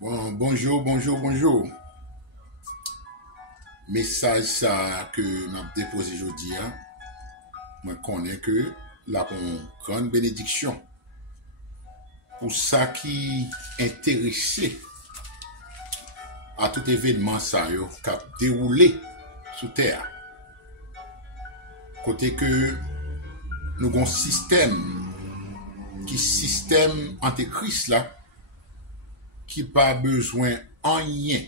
Bon, bonjour, bonjour, bonjour. Message ça que m'a déposé aujourd'hui, moi connais que la grande bénédiction pour ça qui intéressé à tout événement ça yo qui a déroulé sous terre. Côté que nous avons système antéchrist là qui pas besoin en rien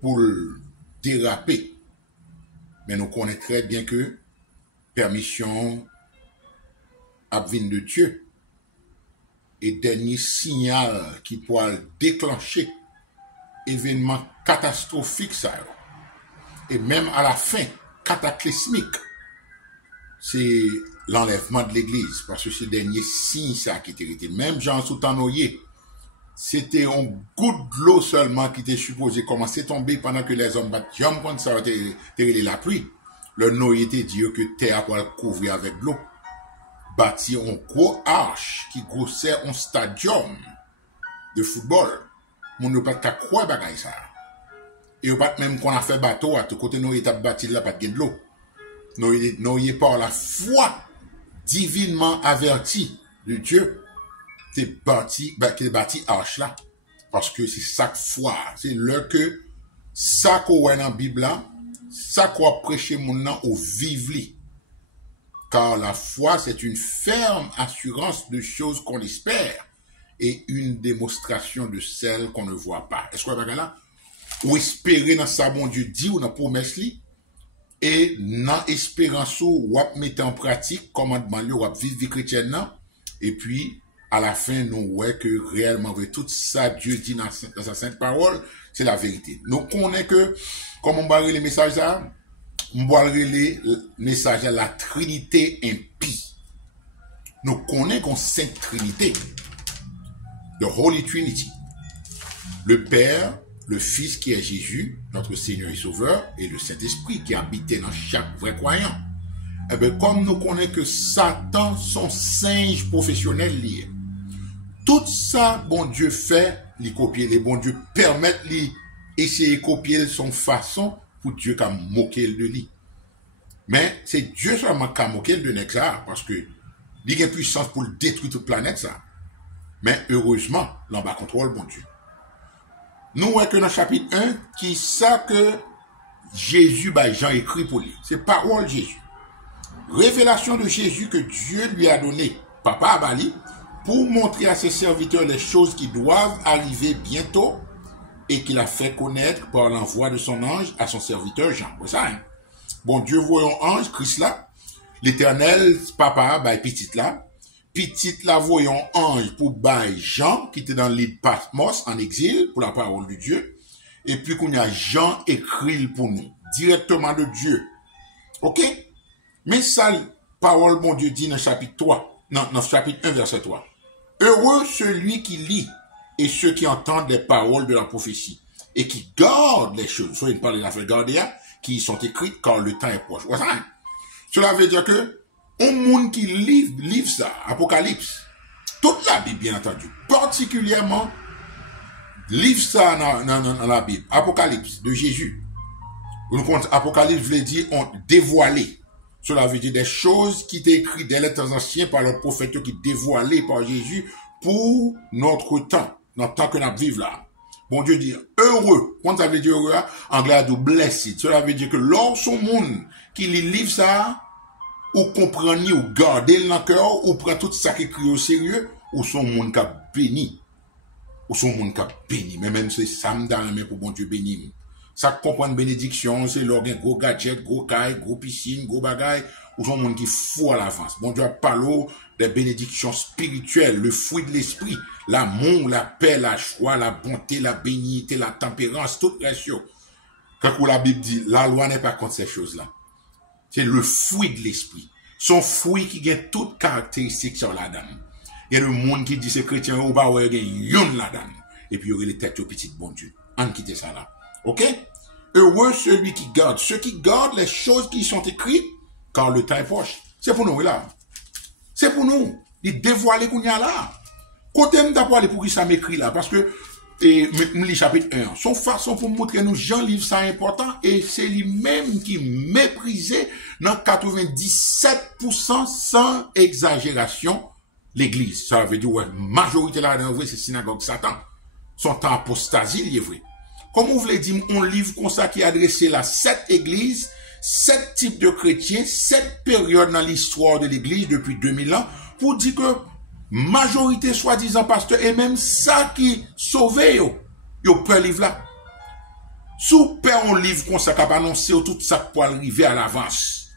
pour déraper. Mais nous connaissons très bien que permission vient de Dieu. Et dernier signal qui pourra déclencher événement catastrophique ça. Et même à la fin, cataclysmique, c'est l'enlèvement de l'église. Parce que c'est le dernier signe ça qui était été. Même Jean Soutanoyer, c'était un goutte de l'eau seulement qui était supposé commencer à tomber pendant que les hommes battent jambes quand ça était la pluie. Le noyer était dit que terre pour couvrir avec l'eau. Bâti un gros arche qui grossait un stadium de football. Mon ne pas croire bagay ça. Et pas même qu'on a fait bateau à tout côté noyer t'a bâti là pas de l'eau. Noyer par la foi divinement averti de Dieu. C'est bâti arche là. Parce que c'est chaque foi. C'est là que ça qu'on voit dans la Bible là, ça qu'on prêcher mon nom au vivli. Car la foi, c'est une ferme assurance de choses qu'on espère et une démonstration de celles qu'on ne voit pas. Est-ce qu'on va là? Ou espérer dans ça, bon Dieu dit ou dans promesse li, et dans espérance ou mettre en pratique commandement li ou vivre vie chrétienne, et puis à la fin, nous voyons que réellement, tout ça, Dieu dit dans sa sainte parole, c'est la vérité. Nous connaissons que, comme on va les messages là, on va les messages à la Trinité impie. Nous connaissons qu'on Sainte Trinité, the Holy Trinity. Le Père, le Fils qui est Jésus, notre Seigneur et Sauveur, et le Saint-Esprit qui habitait dans chaque vrai croyant. Eh bien, comme nous connaissons que Satan, son singe professionnel lié, tout ça, bon Dieu fait, les copier, les bon Dieu permettent lui essayer de copier son façon pour Dieu qui a moqué de lui. Mais c'est Dieu seulement qui a moqué de Nexa parce que il a une puissance pour détruire toute planète ça. Mais heureusement, l'en bas contrôle bon Dieu. Nous voyons que dans le chapitre 1, qui ça que Jésus, Jean écrit pour lui. C'est parole de Jésus. Révélation de Jésus que Dieu lui a donné, Papa Abali, pour montrer à ses serviteurs les choses qui doivent arriver bientôt et qu'il a fait connaître par l'envoi de son ange à son serviteur Jean. C'est ça, hein? Bon Dieu, voyons ange, Christ là, l'éternel, papa, petite là, voyons ange pour Jean, qui était dans l'île Patmos, en exil, pour la parole de Dieu, et puis qu'on y a Jean écrit pour nous, directement de Dieu. Ok? Mais ça, parole, bon Dieu dit dans chapitre 3, non, dans chapitre 1, verset 3. Heureux celui qui lit et ceux qui entendent les paroles de la prophétie et qui gardent les choses. Soit il parle de la fait garder, qui sont écrites car le temps est proche. Voilà. Cela veut dire que un monde qui livre ça, Apocalypse, toute la Bible bien entendu, particulièrement livre ça dans la Bible, Apocalypse de Jésus. Vous comprenez, Apocalypse veut dire on dévoilé. Cela veut dire des choses qui étaient écrites dès les temps anciens par le prophète qui dévoilé par Jésus pour notre temps que nous vivons là. Bon Dieu dit heureux. Quand ça veut dire heureux, anglais dit blessed. Cela veut dire que lorsqu'on monde qui lit livre ça, ou comprendre ou garder dans le cœur, ou prend tout ça qui écrit au sérieux, ou son monde qui a béni. Ou son monde qui a béni. Mais même c'est ça me donne la main pour bon Dieu bénir. Ça comprend bénédiction, c'est l'organe, gros gadget, gros caille, gros piscine, gros bagaille, ou son monde qui fou à l'avance. Bon Dieu a parlé des bénédictions spirituelles, le fruit de l'esprit, l'amour, la paix, la joie, la bonté, la bénignité, la tempérance, toutes les choses. Quand la Bible dit, la loi n'est pas contre ces choses-là. C'est le fruit de l'esprit. Son fruit qui a toutes caractéristiques sur la dame. Il y a le monde qui dit c'est chrétien, ou pas, il y a une la dame. Et puis il y aurait les têtes au petit bon Dieu. On quitte ça là. Ok? Heureux celui qui garde. Ceux qui gardent les choses qui sont écrites, car le temps est proche. C'est pour nous, là. C'est pour nous. Il dévoile qu'on y a là. Côté d'avoir les pour qui ça m'écrit là. Parce que et le chapitre 1. Son façon pour montrer nous Jean livre ça important et c'est lui-même qui méprisait dans 97% sans exagération l'église. Ça veut dire ouais, majorité là dans vrai c'est synagogue Satan. Son temps apostasie il est vrai. Comme vous voulez dire on livre comme ça qui est adressé à 7 églises, 7 types de chrétiens, 7 périodes dans l'histoire de l'église depuis 2000 ans pour dire que majorité soi-disant pasteur et même ça qui sauve yo peut livre là. Sous père on livre comme ça qui a annoncé tout ça pour arriver à l'avance.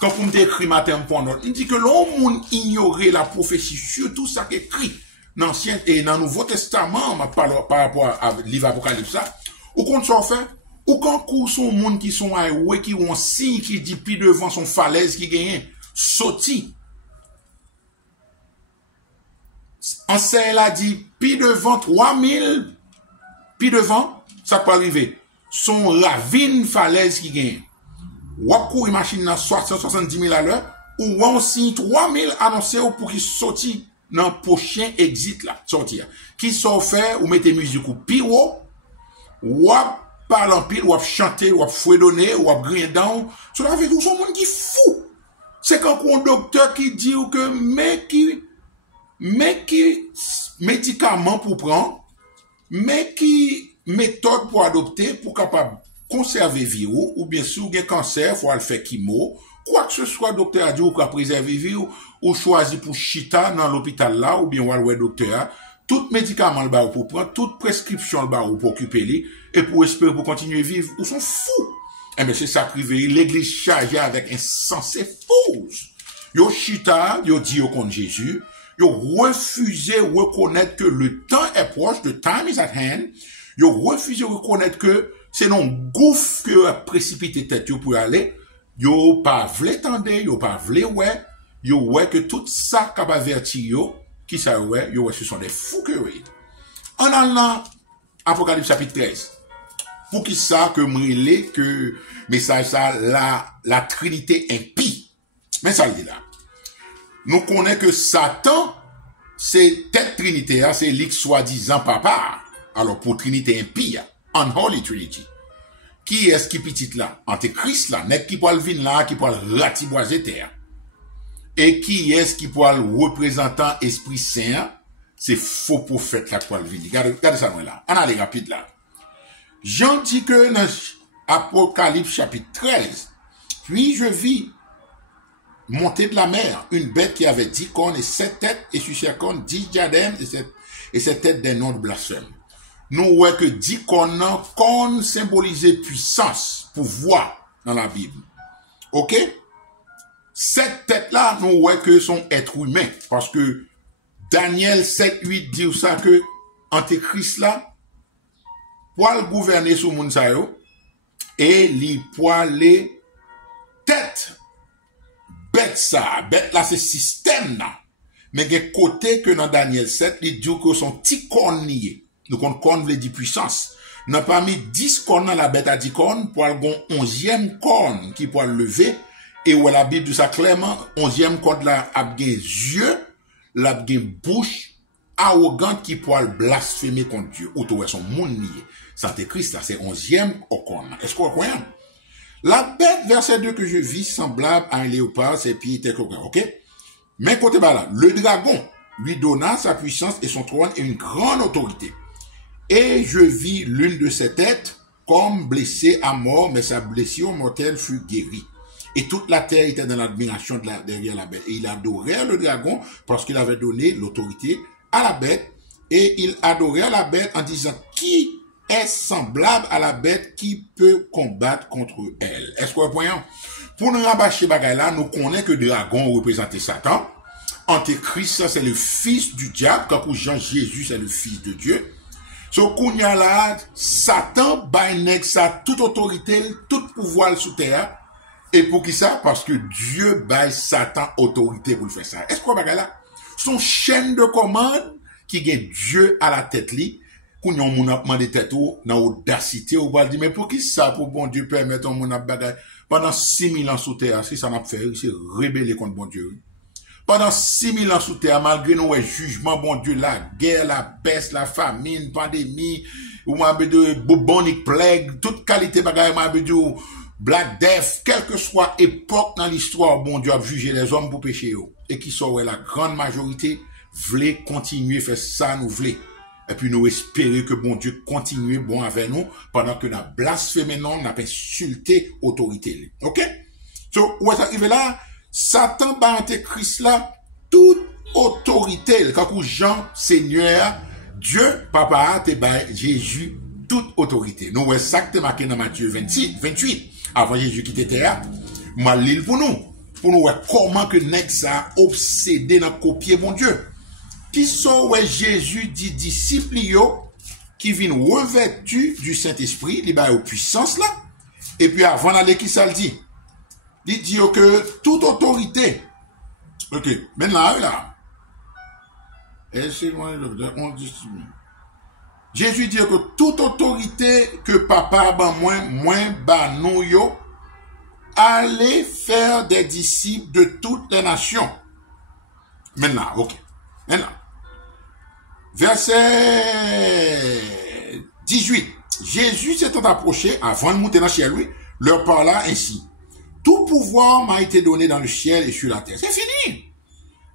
Quand vous me décrit matin pour nous, il dit que l'homme ignorait la prophétie surtout ça qui est écrit dans l'Ancien et dans le Nouveau Testament par rapport à livre Apocalypse ça. Ou qu'on soit fait ou quand cours son monde qui sont à qui ont signe qui dit puis devant son falaise qui gagne sorti. Enseigne là dit puis devant 3000 puis devant ça peut arriver son ravine falaise qui gagne ou courir machine dans 70 000 à l'heure ou on signe 3000 annoncé pour qu'il sorti dans prochain exit là sortir qui sont fait ou mettez musique ou piro ou parle en pile ou chanter ou fredonner ou griller down cela veut dire son monde qui fou c'est quand un docteur qui dit que mais qui médicament pour prendre, mais qui méthode pour adopter pour capable conserver virus ou bien sûr un cancer faut le faire chimo quoi que ce soit docteur a dit ou pour préserver virus ou choisi pour chita dans l'hôpital là ou bien ouais docteur tout médicament le ba pour prendre toute prescription le ba pour occuper lui et pour espérer pour continuer vivre ou sont fous et bien c'est ça privé l'église chargée avec un sensé faux yo chita yo dit au contre Jésus ils refusé de reconnaître que le temps est proche, the time is at hand. Ils refusé de reconnaître que c'est non gouffre que a précipité tête pour aller. Ils pas voulu tendre, ils pas voulu ouais. Ils ouais que tout ça qui a averti yo, qui ça ouais, ils ouais ce sont des fous que oui. En allant Apocalypse chapitre 13. Pour qui ça que m'relé que message ça la Trinité impie. Mais ça le dit là. Nous connaissons que Satan, c'est tête Trinité, c'est l'X soi-disant papa. Alors pour Trinité impie, unholy Trinity. Qui est-ce qui petit là? Antéchrist là, n'est qui peut venir là, qui peut ratiboiser terre. Et qui est-ce qui peut représentant Esprit Saint? C'est faux prophète là qui peut venir. Regardez ça là. On allait rapide là. Jean dit que dans Apocalypse chapitre 13, puis je vis monter de la mer, une bête qui avait 10 cornes et 7 têtes, et sur chaque corne 10 diadèmes, et 7 têtes des noms de blasphème. Nous voyons que 10 cornes symbolisent puissance, pouvoir dans la Bible. Ok? 7 têtes là, nous voyons que sont êtres humains, parce que Daniel 7, 8 dit ça que Antéchrist là, pour gouverner sur moun sa yo, et li pour les têtes. Bête là c'est système là. Mais il y a côté que dans Daniel 7, il dit que son petit corne lié. Donc corne veut dire puissance. N'a pas mis 10 cornes dans la bête à 10 cornes pour avoir 11e corne qui peut lever et où la Bible dit ça clairement 11e corne là a des yeux, la des bouche arrogante qui peut blasphémer contre Dieu. Ou tout son monde lié. Santé Christ là c'est 11e corne. Est-ce qu'on croit? La bête, verset 2 que je vis, semblable à un léopard, ses pieds étaient coquins, ok? Mais côté bas là, le dragon lui donna sa puissance et son trône et une grande autorité. Et je vis l'une de ses têtes comme blessée à mort, mais sa blessure mortelle fut guérie. Et toute la terre était dans l'admiration derrière la bête. Et il adorait le dragon parce qu'il avait donné l'autorité à la bête. Et il adorait la bête en disant, qui est semblable à la bête qui peut combattre contre elle. Est-ce qu'on voyons? Pour nous rabâcher bagay là, nous connaissons que le dragon représente Satan. Antéchrist, c'est le fils du diable. Quand Jean Jésus, c'est le fils de Dieu. So, kounya là, Satan, baïnek ça, toute autorité, tout pouvoir sous terre. Et pour qui ça? Parce que Dieu baille Satan autorité pour le faire ça. Est-ce qu'on bagay là? Son chaîne de commande qui gagne Dieu à la tête li. Quand on a demandé tête ou dans audacité ou va dire mais pour qui ça pour bon Dieu permettre on a bagay pendant 6000 ans sous terre si ça n'a fait c'est rebeller contre bon Dieu pendant 6000 ans sous terre, malgré nos jugements, bon Dieu, la guerre, la peste, la famine, pandémie, ou m'a de bubonic plague, toute qualité bagaille, m'a de Black Death, quelle que soit époque dans l'histoire, bon Dieu a jugé les hommes pour pécher. Et qui sont la grande majorité, voulait continuer à faire ça, nous voulons. Et puis nous espérer que bon Dieu continue bon avec nous, pendant que nous blasphémé, non, nous insulté l'autorité. Ok? So, où est-ce arrivé là? Satan bat Antéchrist là, toute autorité, quand Jean, Seigneur, Dieu, Papa, te bat Jésus, toute autorité. Nous, c'est ça que marqué dans Matthieu 26, 28. Avant Jésus qui était là, m'a l'île pour nous voir comment que nèg ça obsédé dans copier mon Dieu. Qui sont ouais Jésus dit disciples qui viennent revêtus du Saint-Esprit, li ba aux puissance là. Et puis avant d'aller qui ça le dit? Il dit que toute autorité. OK, maintenant là. Et c'est moi on dit Jésus dit que toute autorité que papa ban moins ba nou yo, allez faire des disciples de toutes les nations. Maintenant, ok. Maintenant, verset 18. Jésus s'étant approché, avant de monter dans le ciel, lui, leur parla ainsi. Tout pouvoir m'a été donné dans le ciel et sur la terre. C'est fini.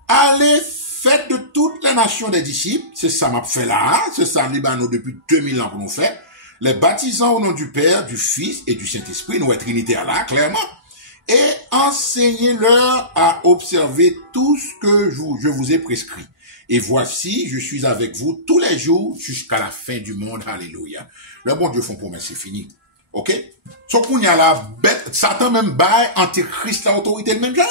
Allez, faites de toutes les nations des disciples. C'est ça m'a fait là. C'est ça, Libano, depuis 2000 ans pour nous faire. Les baptisant au nom du Père, du Fils et du Saint-Esprit. Nous, être trinitaires là, clairement. Et enseignez-leur à observer tout ce que je vous ai prescrit. Et voici, je suis avec vous tous les jours jusqu'à la fin du monde. Alléluia. Le bon Dieu font promesse, c'est fini. Ok? So qu'on y a la bête, Satan même bail, Antéchrist, l'autorité de même genre.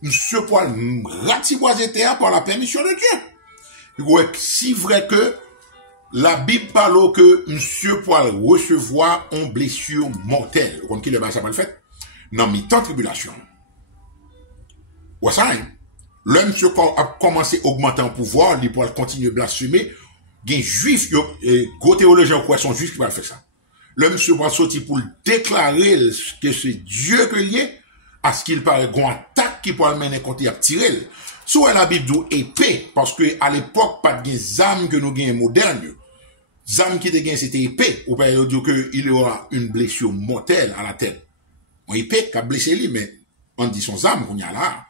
Monsieur Paul ratiboisé terre par la permission de Dieu. Ouais, si vrai que la Bible parle que monsieur Paul recevoir une blessure mortelle. Vous comprenez le bail ça va le fait? Non, mais tant tribulation. Ouais, ça, hein? L'homme a commencé à augmenter en pouvoir, il pourra continuer à blasphémer. Il y a des juifs, gros théologiens quoi sont juifs qui vont faire ça. L'homme va sortir pour déclarer que c'est Dieu que lié, à ce qu'il paraît qu'on attaque qui peut le mener contre il a tiré. Soit la Bible dit épée, parce que à l'époque, pas de armes que nous gagnons modernes. Armes qui te c'était épée, ou pas dire qu'il y aura une blessure mortelle à la tête. On épée qui a blessé lui, mais on dit son âme qu'on y a là.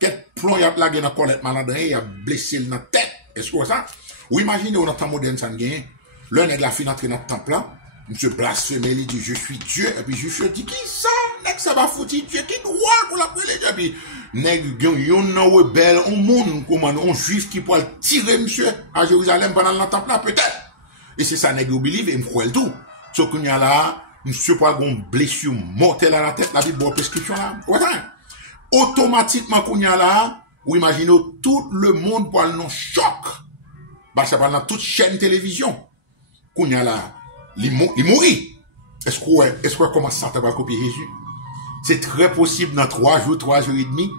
Quel plomb y a plagué dans la colette malade, il a blessé dans la tête. Est-ce que ça? Ou imaginez, on a temps moderne, ça gagne. L'un est de la fin d'entrer dans le temple là. Monsieur blasphème, il dit, je suis Dieu. Et puis, je dis, qui ça? Nèg ça va foutre Dieu, qui droit pour la prière. Et puis, nèg, yon rebelle, un monde, comment, un juif qui peut tirer, monsieur, à Jérusalem pendant le temple là, peut-être. Et c'est ça, nèg, believe, et m'croit tout. Sauf qu'on y a là, monsieur, pas une blessure mortelle à la tête, la Bible, prescription là. Ouais, automatiquement, qu'on y a là, ou imaginez, tout le monde parle non choc. Bah, ça parle dans toute chaîne télévision. Qu'on y a là, il mourit. Est-ce que comment ça va copier Jésus? C'est très possible dans 3 jours et demi.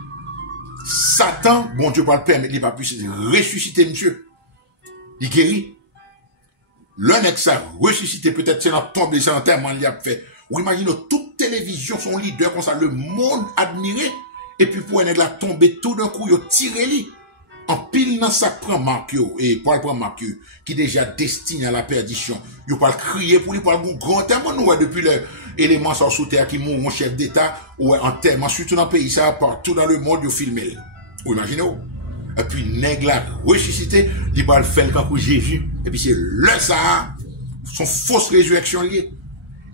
Satan, bon Dieu, pas le permettre, il va plus ressusciter monsieur. Il guérit. L'un est que ça ressuscité, peut-être c'est dans tombe, c'est dans terre, il a fait. Ou imaginez, toute télévision, son leader, comme ça, le monde admiré. Et puis pour un la tomber tout d'un coup, il tire lui. En pile dans ça prend marque et pour prendre marque qui déjà destiné à la perdition. Il pas crier pour lui pour un grand terme nous depuis l'élément sous terre qui mourent en chef d'état ou en terme surtout dans le pays ça partout dans le monde il filmé. Vous imaginez? Et puis nèg la ressuscité, il va le faire quand Jésus et puis c'est le ça son fausse résurrection liée.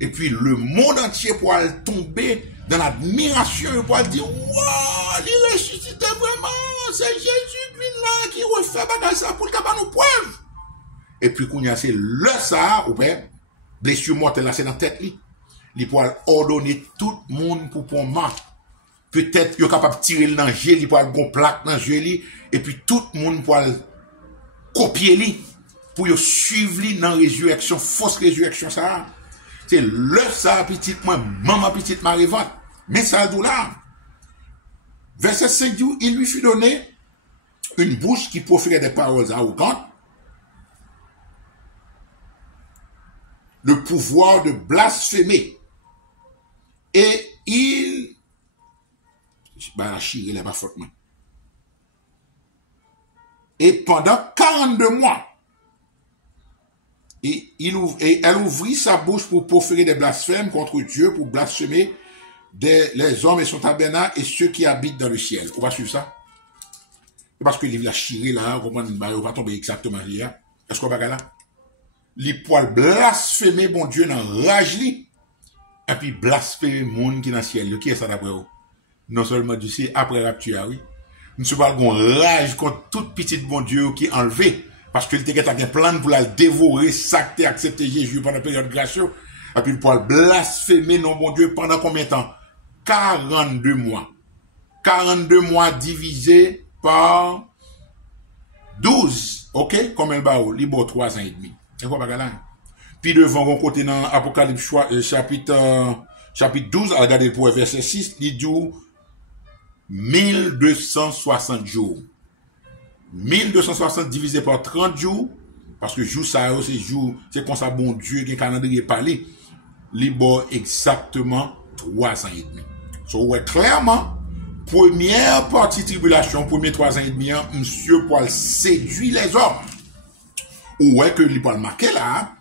Et puis le monde entier pour tomber dans l'admiration pour dire waouh, il ressuscité vraiment, c'est Jésus là qui refait bagage ça pour le capable nous preuve. Et puis qu'on y a c'est le ça ou bien blessure mortelle là c'est dans la tête lui. Il pourra ordonner tout le monde pour prendre marque. Peut-être il est capable de tirer le danger, il pourra gon plaque dans jeu et puis tout le monde pourra copier lui pour suivre lui dans résurrection, fausse résurrection ça. C'est le ça petite moi, maman petite Marivante. Mais ça là. Verset 5 dit, il lui fut donné une bouche qui proférait des paroles arrogantes, le pouvoir de blasphémer. Et il, bah, la chire, il a pas faute, Et pendant 42 mois, et elle ouvrit sa bouche pour proférer des blasphèmes contre Dieu, pour blasphémer les hommes et son tabernacle et ceux qui habitent dans le ciel. On va suivre ça? Parce que il a chiré là, on va tomber exactement là. Est-ce qu'on va là? Les poils blasphémer bon Dieu dans rage li, et puis blasphémer monde qui dans le ciel. Qui est ça d'après vous? Non seulement Dieu, c'est après rapture, oui. Nous sommes pas rage contre toute petite bon Dieu qui est enlevé. Parce que il était un plan pour la dévorer, sacter, accepter Jésus pendant la période gracieuse. Et puis le poil blasphémer non bon Dieu pendant combien de temps? 42 mois. 42 mois divisé par 12. Ok? Comme elle va au libre 3 ans et demi. Et quoi, là? Puis devant, on côté dans Apocalypse chapitre 12, regardez pour verset 6, il dit 1260 jours. 1260 divisé par 30 jours, parce que jour ça, c'est comme ça, bon Dieu, qui est calendrier parlé, libre exactement 3 ans et demi. So, ouais, clairement, première partie tribulation, premier 3 ans et demi, monsieur Paul séduit les hommes. Ou ouais, que Paul marqué là,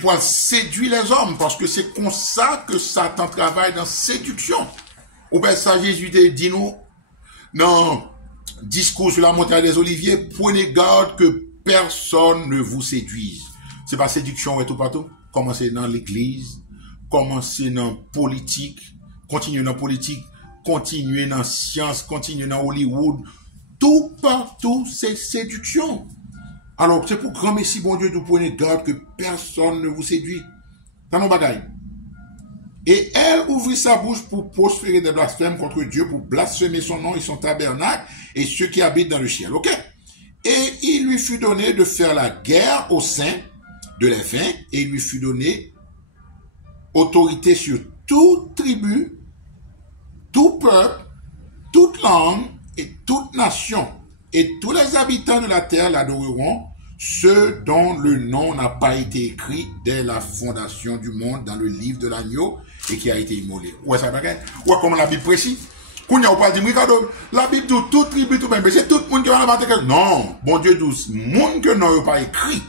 Paul séduit les hommes, parce que c'est comme ça que Satan travaille dans séduction. Ou bien ça, Jésus dit nous, non, discours sur la montagne des Oliviers, prenez garde que personne ne vous séduise. C'est pas séduction et tout partout. Commencez dans l'église, commencez dans politique, continuez dans politique, continuez dans science, continuez dans Hollywood. Tout partout, c'est séduction. Alors, c'est pour grand Messie, bon Dieu, de prenez garde que personne ne vous séduit. Dans nos bagailles. Et elle ouvrit sa bouche pour prospérer des blasphèmes contre Dieu, pour blasphémer son nom et son tabernacle et ceux qui habitent dans le ciel. Ok? Et il lui fut donné de faire la guerre au sein de les vains, et il lui fut donné autorité sur toute tribu, tout peuple, toute langue et toute nation. Et tous les habitants de la terre l'adoreront, ceux dont le nom n'a pas été écrit dès la fondation du monde dans le livre de l'agneau et qui a été immolé. Ouais, ça va bien? Ouais, comme la Bible précise. Qu'on n'y a pas dit, Ricardo, la Bible dit toute tribu, tout même, c'est tout le monde qui va la battre. Non, bon Dieu douce, monde que non pas écrit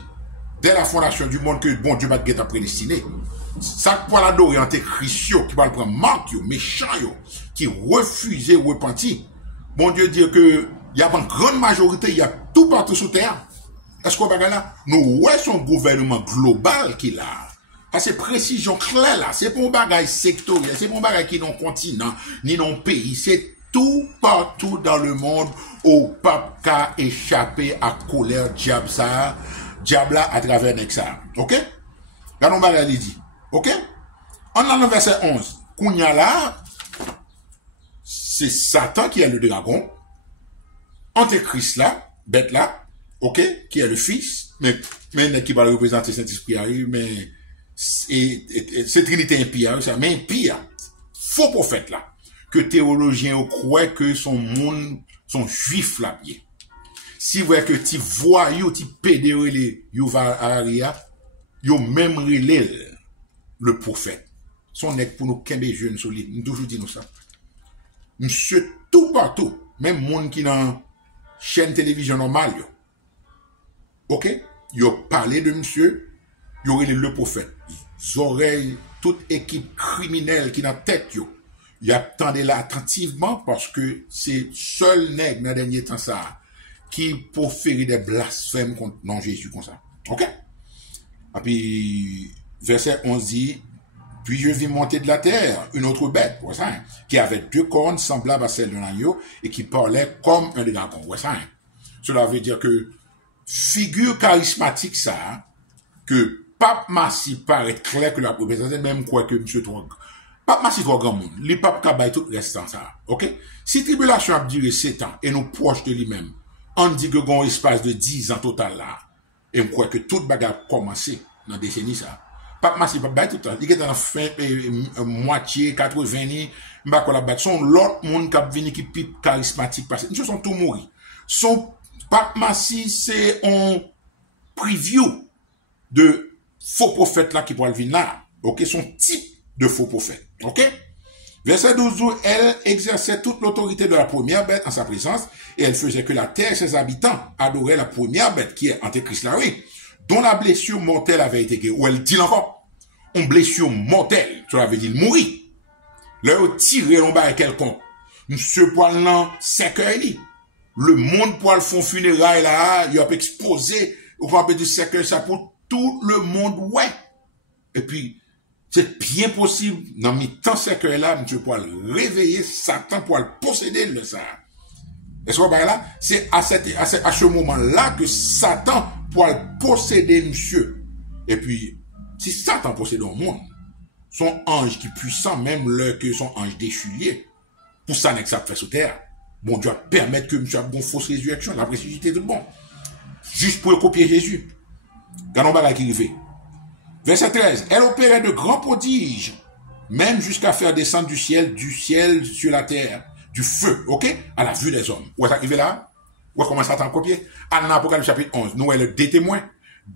dès la fondation du monde que bon Dieu va te prédestiné. Ça pour l'adorer en Christ, qui va le prendre marque, méchant, qui refuse repentir. Bon Dieu dit que il y a une grande majorité, il y a tout partout sur terre. Est-ce qu'on va là? Nous, ouais, son gouvernement global qui l'a. C'est précision claire là. C'est pas un bagage sectoriel. C'est pas un bagage qui est dans le continent, ni dans le pays. C'est tout partout dans le monde au pape qui a échappé à colère diable ça. Diable là à travers Nexa. Ok? Là, on va aller dit. Ok? On a le verset 11. Kounya là, c'est Satan qui est le dragon. Antéchrist là, bête là, ok, qui est le fils, mais qui va représenter Saint-Esprit, mais c'est Trinité impie, ça, mais pire, faux prophète là, que théologiens croient que son monde, son juif là, bien. Si vous voyez que tu vois, tu pédéré, you va aria, you même relève le prophète. Son nec pour nous kembe jeunes solides, nous toujours dit nous ça. Monsieur tout partout, même monde qui dans chaîne télévision normale, ok, yo parlé de monsieur, yo aurait le prophète, oreilles, toute équipe criminelle qui dans tête yo, y attendait là attentivement parce que c'est seul nègre dans dernier temps ça qui proférer des blasphèmes contre non Jésus comme ça, ok. Et puis verset 11 dit, puis je vis monter de la terre une autre bête, ouais, ça, qui avait 2 cornes semblables à celles d'un agneau et qui parlait comme un dragon. Ouais, ça, cela veut dire que figure charismatique ça, que Pape Massi paraît clair que la propriété, même quoi que M. Trois. Pape Massi trop grand monde, les papes Kabaï tout restant ça. Ok? Si tribulation a duré 7 ans et nous proches de lui-même, on dit que un espace de 10 ans total là, et on croit que toute bagarre a commencé dans la décennie ça. Pape Massi, Pape tout le temps. Il est dans la fin, moitié, 80, m'ba la battre. Son l'autre monde qui a venu qui pipe charismatique parce que ils sont tous morts. Son Pape Massi, c'est un preview de faux prophète là qui pourra venir là. Ok? Son type de faux prophète. Ok? Verset 12, elle exerçait toute l'autorité de la première bête en sa présence, et elle faisait que la terre et ses habitants adoraient la première bête, qui est Antéchrist là, oui, dont la blessure mortelle avait été guérie. Ou elle dit encore, une blessure mortelle, cela veut dire mourir. Là, on tire l'ombre quelconque. Monsieur Poilan, c'est que le monde pour le fond funérailles là, il a exposé, on va dire c'est ça pour tout le monde, ouais. Et puis, c'est bien possible, dans mes temps cercueil là, monsieur pour réveiller Satan pour le posséder le ça. Est-ce que là, c'est à ce moment-là que Satan pour le posséder monsieur. Et puis, si Satan possède un monde, son ange qui est puissant, même que son ange déchulier, pour ça n'est que ça fait sous terre. Bon Dieu permettre que monsieur a une fausse résurrection, la ressuscité de bon. Juste pour copier Jésus. Quand on va qui arrive. Verset 13. Elle opérait de grands prodiges, même jusqu'à faire descendre du ciel sur la terre, du feu, ok, à la vue des hommes. Où est-ce arrivé là? Où est-ce commence à t'en copier? En Apocalypse chapitre 11, nous avons deux témoins.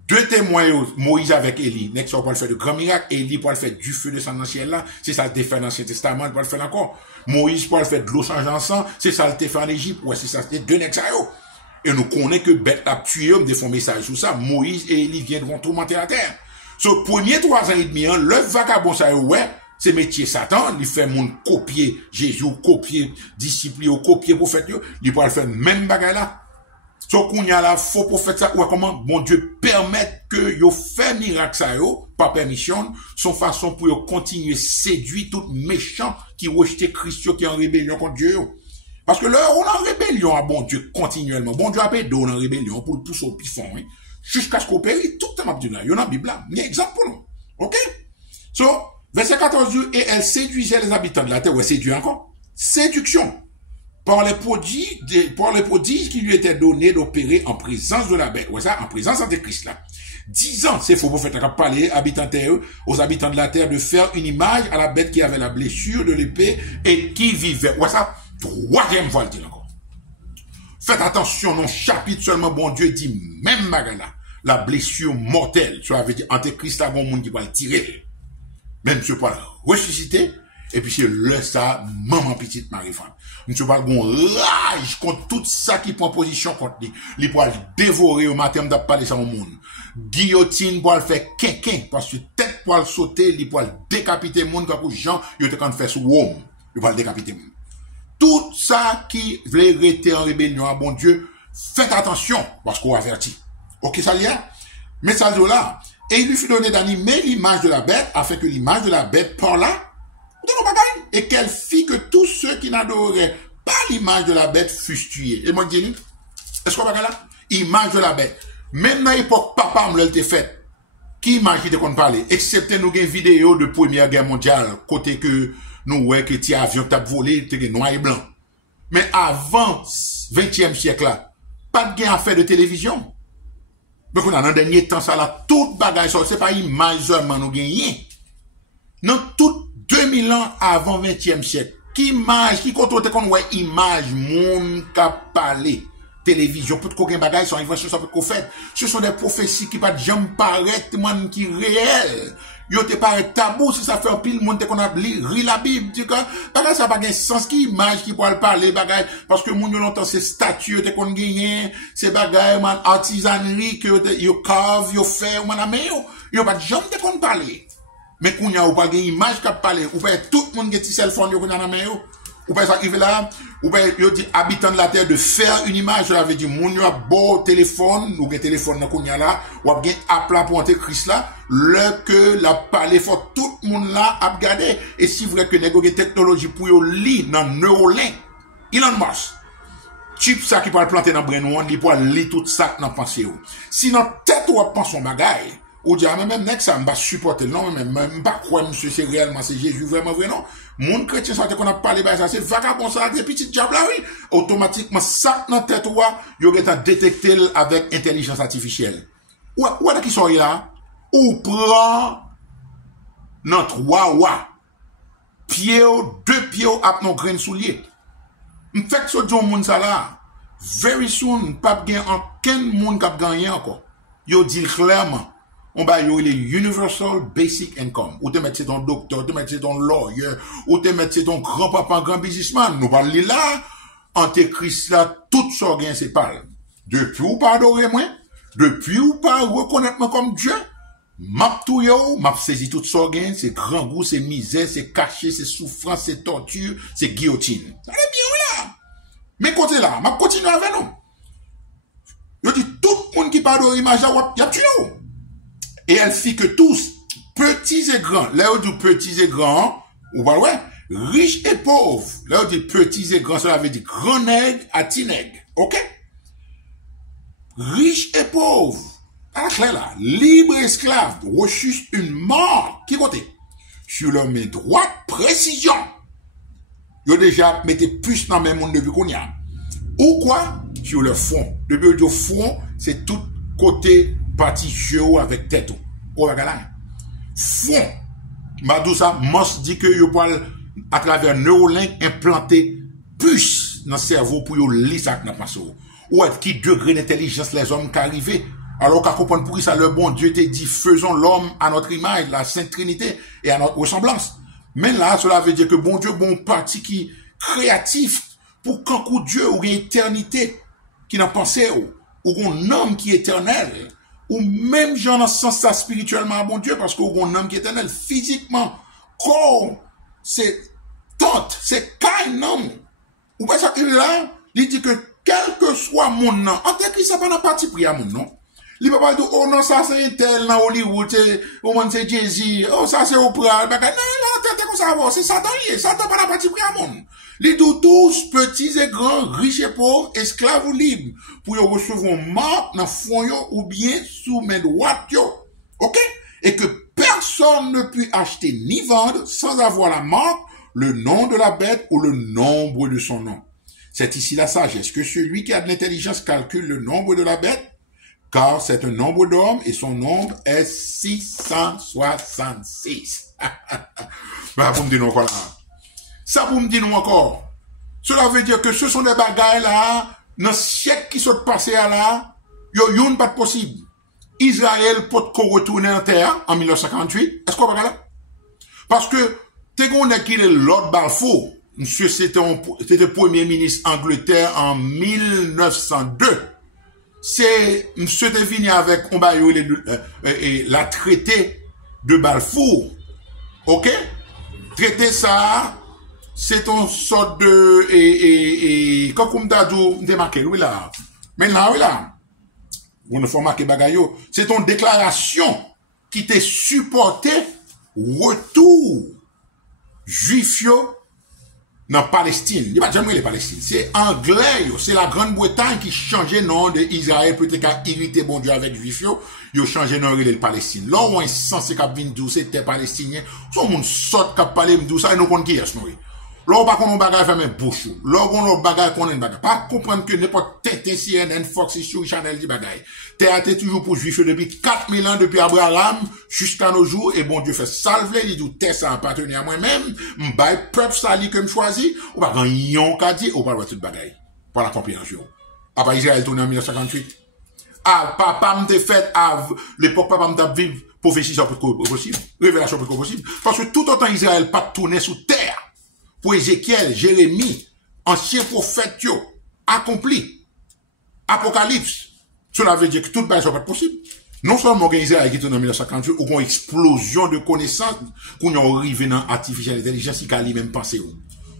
Deux témoins, Moïse avec Élie. Next, on peut le faire de grands miracles. Élie pour le faire du feu descendre dans le ciel là. C'est ça le fait dans l'Ancien Testament, pour le faire encore. Moïse pour le faire de l'eau changeant en sang. C'est ça le fait en Égypte. Ouais, c'est ça, c'est deux nègres. Et nous connaissons que bête a tué, on défend message sur ça. Moïse et Élie viendront tourmenter la terre. Sur premier 3 ans et demi, le vagabond ça, ouais, c'est métier Satan, il fait mon copier Jésus, copier disciple, copier prophète, il peut le faire même bagaille là. So qu'on y a là, faux prophète ça, ou comment bon Dieu permet que yo fait miracle ça yo, par permission, son façon pour yo continuer séduire tout méchant qui rejette Christ qui est en rébellion contre Dieu. Parce que là, on est en rébellion à bon Dieu continuellement. Bon Dieu a payé d'eau en rébellion pour le pousser au pifon, hein. Jusqu'à ce qu'on périsse, tout le temps, il y a un Bible là. Il y a un exemple pour nous. Ok? So, verset 14, et elle séduisait les habitants de la terre, ou elle séduit encore. Séduction. Par les prodiges qui lui étaient donnés d'opérer en présence de la bête. Ouais, ça, en présence de Christ là. 10 ans, c'est faux prophète qui a parlé aux habitants de la terre de faire une image à la bête qui avait la blessure de l'épée et qui vivait. Ouais, ça, 3e fois le dit encore. Faites attention, non, chapitre seulement, bon Dieu dit, même bagala, la blessure mortelle, ça veut dire, Antéchrist a bon monde qui va le tirer. Même ce pas ressusciter, et puis c'est le ça, maman petite Marie-Femme. Monsieur pas bon rage contre tout ça qui prend position contre lui. Il peut le dévorer au matin, de parler ça au monde. Guillotine pour le faire quinquin, parce que tête pour le sauter, il peut le décapiter le monde, comme Jean, il était quand il fait sous homme. Il peut le décapiter le monde. Tout ça qui voulait rester en rébellion à bon Dieu, faites attention, parce qu'on avertit. Ok, ça y est? Mais ça là. Et il lui fut donné d'animer l'image de la bête, afin que l'image de la bête parla, et qu'elle fit que tous ceux qui n'adoraient pas l'image de la bête fussent tués. Et moi, je dis, est-ce qu'on va là? Image de la bête. Même dans l'époque, papa me l'a fait. Qui image qui te qu'on parler? Excepté nous une vidéo de Première Guerre mondiale, côté que nous, ouais, que ti avion t'a volé, t'es noir et blanc. Mais avant 20e siècle là, pas de gain à faire de télévision. Donc on a dans le dernier temps ça là, toute bagaille ça, c'est pas image seulement nous gagner. Non, tout 2000 ans avant 20e siècle. Qui image, qui contrôle qu'on ouais image, monde qui parler. Télévision, pour qu'on ait bagaille, sont inventions, ça peut qu'on fait. Ce sont des prophéties qui pas de jamais paraître, man, qui réel. Yo te paraît tabou, si ça fait un pile, monde qu'on a ri la Bible, tu vois. Bagaille, ça pas de sens, qui image, qui pourra parler, bagaille, parce que moun yo longtemps, c'est statues, te qu'on gagne, c'est bagaille, man, artisanerie, que yo cave, yo fait, man, amé, yo pas de jamais te qu'on parler. Mais qu'on y a, ou pas de image qui parler, ou pas tout le monde qui a ti cell phone, yo qu'on a amé, yo. Ou pas ça arrive là, ou pas yo dit habitant de la terre de faire une image, ça veut dire moun yo a beau téléphone, ou bien téléphone nan kounya là, ou a bien appel pour Antéchrist là, le que la parler faut tout le monde là a regarder et si vrai que nèg gen technologie pour yo li dans Neuralink, Elon Musk. Chip ça qui peut planter dans brain one, il peut li tout ça dans pensée ou. Si dans tête ou pense son bagaille, ou dit même nèg ça m'pa supporter non même pas croire monsieur c'est réellement c'est Jésus vraiment vrai non. Mon chrétien ça qu'on a parlé ça c'est vagabond ça des petits diables là oui automatiquement ça dans tête ou yo geta détecter avec intelligence artificielle ou qui sont là ou prend notre wa pied deux pieds à nos grains souliers m'fait que ce don monde ça là very soon pas gain aucun monde qui gagner encore yo dit clairement on va y les Universal Basic Income. Ou te mettre c'est ton docteur, te mettre c'est ton lawyer, ou te mettre c'est ton grand-papa, grand businessman. Nous parlons là, Antéchrist là, tout ça gain c'est pas. Depuis ou pas adorer moi, depuis ou pas reconnaître moi comme Dieu, m'a tout yo, m'a saisi tout ça gain, c'est grand goût, c'est misère, c'est caché, c'est souffrance, c'est torture, c'est guillotine. Ça allait bien là. Mais côté là, m'a continuer avec nous. Je dis tout le monde qui parle de l'image là, y a tué. Et elle fit que tous, petits et grands, là où dit petits et grands, ou pas ouais, riches et pauvres, là où dit petits et grands, cela veut dire grand nègre à petit nègre, ok? Riches et pauvres, à la clé là, libres et esclaves, reçus une mort, qui côté? Sur leur main droite, précision. Ils ont déjà mis plus dans le même monde depuis qu'on y a. Ou quoi? Sur le front. Depuis le front, c'est tout côté partie géo avec tête. Ou la galère. Front. Madou ça, Moss dit que yo parle à travers Neuralink implanter puce dans le cerveau pour yo lire ça dans passe. Ou est qui degré d'intelligence les hommes qui arrivent. Alors qu'à comprendre pour ça le bon Dieu te dit faisons l'homme à notre image, la Sainte Trinité et à notre ressemblance. Mais là, cela veut dire que bon Dieu, bon parti qui créatif pour qu'un coup Dieu ou une éternité qui n'a pensé ou un homme qui est éternel ou même genre dans ce sens ça spirituellement bon Dieu parce qu'on a un homme qui est éternel physiquement corps c'est tante c'est qu'un homme ou pas ça qu'il est là il dit que quel que soit mon nom en tant que ça pas n'a parti pris à mon nom il va pas dire oh non ça c'est un tel dans Hollywood c'est c'est Jay-Z oh ça c'est Oprah non c'est Satan Satan pas n'a parti pris à mon les tous, petits et grands, riches et pauvres, esclaves ou libres, pour y recevoir marque dans fond ou bien sous main droite ok? Et que personne ne peut acheter ni vendre sans avoir la marque, le nom de la bête ou le nombre de son nom. C'est ici la sagesse que celui qui a de l'intelligence calcule le nombre de la bête, car c'est un nombre d'hommes et son nombre est 666. Bah, vous me dites encore là. Ça pour me dire nous encore. Cela veut dire que ce sont des bagailles là, dans le siècle qui sont passés à là, yon pas possible. Israël peut retourner en terre en 1948. Est-ce qu'on va là? Parce que, t'es qu'on a quitté Lord Balfour. Monsieur, c'était premier ministre Angleterre en 1902. C'est, monsieur t'es venu avec, on va la traité de Balfour. Ok? Traité ça, c'est une sorte de, quand on t'a dit, marqué, oui là. Maintenant, oui là. On ne faut marquer bagayo. C'est une déclaration qui t'a supporté retour juif dans Palestine. Il va jamais les Palestine. C'est anglais, c'est la Grande-Bretagne qui changeait le nom d'Israël, peut-être qu'à irriter bon Dieu avec juif ils ont changé le nom de Palestine. Là, on est censé qu'à venir d'où c'était palestinien. Son monde sort qu'à parler d'où ça, et nous compte qui est, nous. Là, on va qu'on bagage faire mes bouches. Là, on va bagage qu'on a une bagage. Pas comprendre que n'importe TT, CNN, Fox, Issue, Chanel, dit bagage. Théâtre toujours pour juifs depuis 4000 ans, depuis Abraham, jusqu'à nos jours, et bon Dieu fait salve, il dit, t'es ça appartenait à moi-même, m'baille peuple sali que m'choisi, ou pas, quand yon qu'a dit, ou pas, tout bagage. Pour la compréhension. Après, Israël tourné en 1958. Ah, papa m'te fait, à l'époque, papa m'te vivre, prophétie, ça peut possible. Révélation peut possible. Parce que tout autant Israël pas tourné sous terre, pour Ézéchiel, Jérémie, ancien prophète, accompli. Apocalypse. Cela veut dire que tout le pas possible. Non seulement Israël qui tourne en 1958, ou une explosion de connaissances, qu'on a arrivé dans l'artificial intelligence, qui a lui-même pensé.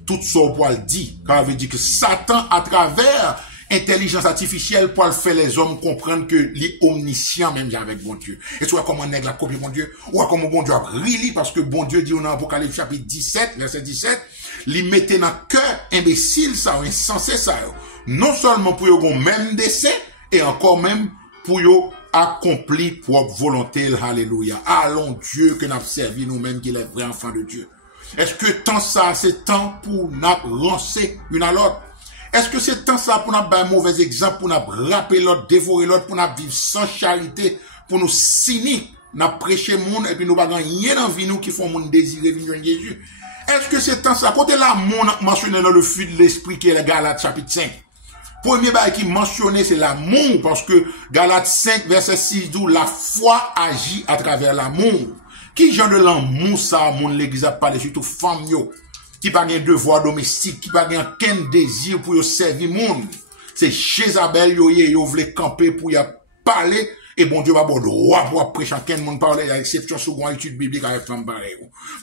Tout ça pour le dire. Ça veut dire que Satan, à travers intelligence artificielle, pour faire les hommes comprendre que les omniscients, même avec bon Dieu. Et tu vois comment on a copié bon Dieu, ou comment bon Dieu a brillé, parce que bon Dieu dit dans Apocalypse chapitre 17, verset 17, li mette dans cœur imbécile ça, insensé ça. Non seulement pour yon même dessein, et encore même pour yon accomplir propre volonté, alléluia. Allons Dieu que nous servi nous-mêmes qui est vrai enfant de Dieu. Est-ce que tant ça, c'est temps pour nous rancer une à l'autre? Est-ce que c'est temps ça pour nous faire un mauvais exemple, pour nous rappeler l'autre, dévorer l'autre, pour nous vivre sans charité, pour nous cyniques, nous prêcher le monde, et puis nous ne rien dans vie nous qui font mon désirer venir en Jésus? Est-ce que c'est temps ça? Côté là, mon mentionné dans le fil de l'esprit qui est le Galates chapitre 5. Premier bail qui mentionné, c'est l'amour, parce que Galates 5, verset 6, d'où la foi agit à travers l'amour. Qui genre de l'amour ça, mon l'église a parlé, surtout femme yo, qui pas un devoir domestique, qui pas aucun désir pour yo servir monde. C'est Jézabel yo voulait camper pour y parler, et bon Dieu va bon droit pour prêcher à quel monde parler, à exception sur une étude biblique avec femme pareil.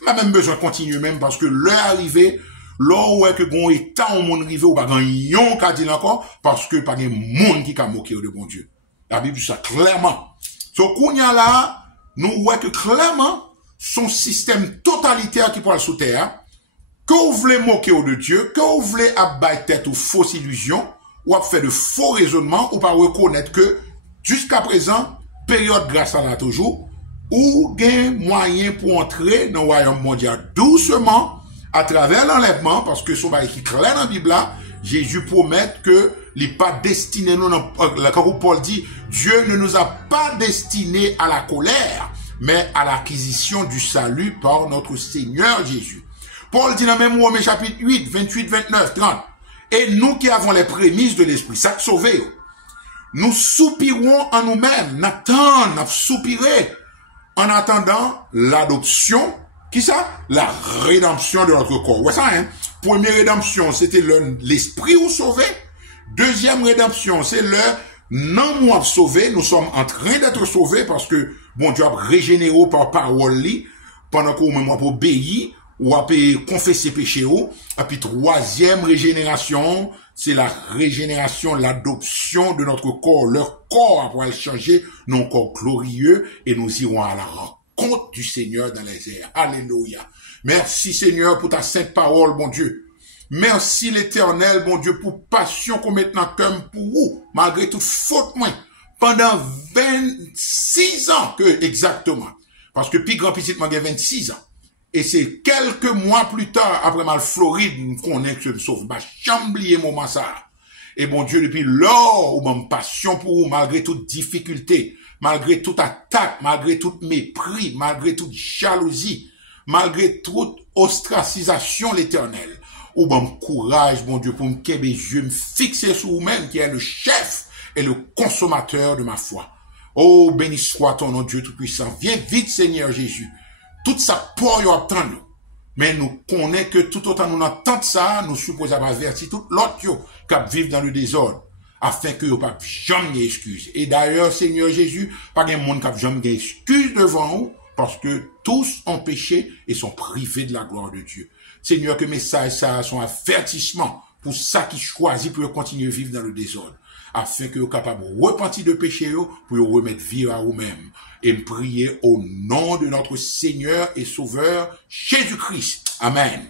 M'a même besoin de continuer même, parce que l'heure arrivée, là où est que gon état au monde arrivé ou pas grand yon ka dit encore parce que pas gen monde qui ka moquer de bon Dieu. La Bible dit ça clairement. So kounya là, nous voyons que clairement son système totalitaire qui parle sous terre, que vous voulez moquer de Dieu, que vous voulez abattre tête ou fausse illusion, ou à faire de faux raisonnements, ou pas reconnaître que jusqu'à présent, période grâce à la toujours, ou gen moyen pour entrer dans le royaume mondial doucement, à travers l'enlèvement, parce que son bail qui clair dans la Bible là, Jésus promet que il n'est pas destiné, quand Paul dit, Dieu ne nous a pas destinés à la colère, mais à l'acquisition du salut par notre Seigneur Jésus. Paul dit dans même Romains chapitre 8, 28, 29, 30, et nous qui avons les prémices de l'Esprit, ça sauvé, nous soupirons en nous-mêmes, nous soupirons en attendant l'adoption. Qui ça? La rédemption de notre corps. Ouais, ça, hein? Première rédemption, c'était l'esprit ou sauvé. Deuxième rédemption, c'est le non moi sauvé. Nous sommes en train d'être sauvés parce que bon Dieu a régénéré par parole pendant qu'on même pour obéir ou à confesser péché. Et puis troisième régénération, c'est la régénération, l'adoption de notre corps. Leur corps après changer, nos corps glorieux et nous irons à la rencontre du Seigneur dans les airs. Alléluia. Merci Seigneur pour ta sainte parole, bon Dieu. Merci l'Éternel, bon Dieu, pour passion qu'on met dans le cœur pour vous, malgré toute faute moins, pendant 26 ans que exactement. Parce que puis grand petit m'a 26 ans. Et c'est quelques mois plus tard, après ma Floride, qu'on est que je me sauve. Bah, chamblier moment ça. Et bon Dieu, depuis lors, ou mon passion pour vous, malgré toute difficulté, malgré toute attaque, malgré tout mépris, malgré toute jalousie, malgré toute ostracisation, l'Éternel. Ou bon courage, bon Dieu, pour me qu'aimer, je me fixer sur vous-même, qui est le chef et le consommateur de ma foi. Oh, béni soit ton nom, Dieu Tout-Puissant. Viens vite, Seigneur Jésus. Toute sa peur, y obtient nous. Mais nous connaissons que tout autant nous entendons ça, nous supposons avertir tout l'autre qui vivent dans le désordre, afin que vous pas jamais excuse. Et d'ailleurs, Seigneur Jésus, pas de monde qui jamais excuse devant vous, parce que tous ont péché et sont privés de la gloire de Dieu. Seigneur, que message ça sont avertissement pour ça qui choisit pour continuer à vivre dans le désordre, afin que vous capables de repentir de péché pour vous remettre vie à vous-même et prier au nom de notre Seigneur et Sauveur Jésus-Christ. Amen.